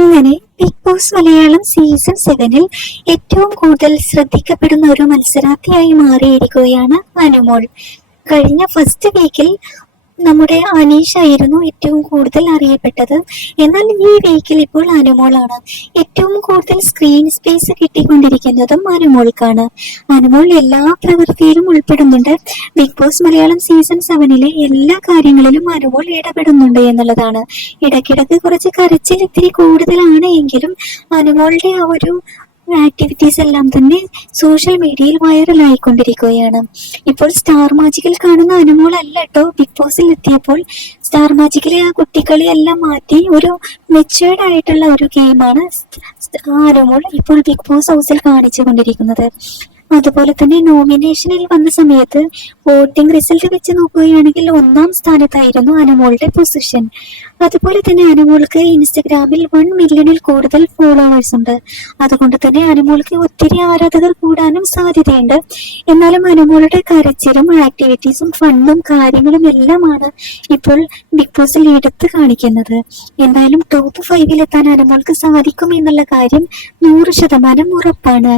അങ്ങനെ big boss Malayalam season 7-ൽ ഏറ്റവും കൂടുതൽ ശ്രദ്ധിക്കപ്പെടുന്ന ഒരു മത്സരാർത്ഥിയായി മാറിയിരിക്കുകയാണ് അനുമോൾ. കഴിഞ്ഞ ഫസ്റ്റ് വീക്കിൽ നമ്മുടെ അനീഷ് ആയിരുന്നു ഏറ്റവും കൂടുതൽ അറിയപ്പെട്ടത്. എന്നാൽ ഈ വീക്കിൽ ഇപ്പോൾ അനുമോളാണ്. ഏറ്റവും കൂടുതൽ സ്ക്രീൻ സ്പേസ് കിട്ടിക്കൊണ്ടിരിക്കുന്നതും അനുമോൾക്കാണ്. അനുമോൾ എല്ലാ പ്രവൃത്തിയിലും ഉൾപ്പെടുന്നുണ്ട്. ബിഗ് ബോസ് മലയാളം സീസൺ 7-ലെ എല്ലാ കാര്യങ്ങളിലും അനുമോൾ ഇടപെടുന്നുണ്ട് എന്നുള്ളതാണ്. ഇടയ്ക്കിടയ്ക്ക് കുറച്ച് കരച്ചിൽ ഇത്തിരി കൂടുതലാണ് എങ്കിലും അനുമോളുടെ ആ ഒരു ആക്ടിവിറ്റീസ് എല്ലാം തന്നെ സോഷ്യൽ മീഡിയയിൽ വൈറലായിക്കൊണ്ടിരിക്കുകയാണ്. ഇപ്പോൾ സ്റ്റാർ മാജിക്കിൽ കാണുന്ന അനുമോൾ അല്ല കേട്ടോ ബിഗ് ബോസിൽ എത്തിയപ്പോൾ. സ്റ്റാർ മാജിക്കിലെ ആ കുട്ടികളെ എല്ലാം മാറ്റി ഒരു മെച്ചുവേർഡ് ആയിട്ടുള്ള ഒരു ഗെയിമാണ് അനുമോൾ ഇപ്പോൾ ബിഗ് ബോസ് ഹൗസിൽ കാണിച്ചു കൊണ്ടിരിക്കുന്നത്. അതുപോലെ തന്നെ നോമിനേഷനിൽ വന്ന സമയത്ത് വോട്ടിംഗ് റിസൾട്ട് വെച്ച് നോക്കുകയാണെങ്കിൽ 1-ാം സ്ഥാനത്തായിരുന്നു അനുമോളുടെ പൊസിഷൻ. അതുപോലെ തന്നെ അനുമോൾക്ക് ഇൻസ്റ്റഗ്രാമിൽ 1 മില്യണിൽ കൂടുതൽ ഫോളോവേഴ്സ് ഉണ്ട്. അതുകൊണ്ട് തന്നെ അനുമോൾക്ക് ഒത്തിരി ആരാധകർ കൂടാനും സാധ്യതയുണ്ട്. എന്നാലും അനുമോളുടെ കരച്ചിലും ആക്ടിവിറ്റീസും ഫണ്ണും കാര്യങ്ങളും എല്ലാമാണ് ഇപ്പോൾ ബിഗ് ബോസിൽ എടുത്ത് കാണിക്കുന്നത്. എന്തായാലും ടോപ്പ് 5-ൽ എത്താൻ അനുമോൾക്ക് സാധിക്കും എന്നുള്ള കാര്യം 100% ഉറപ്പാണ്.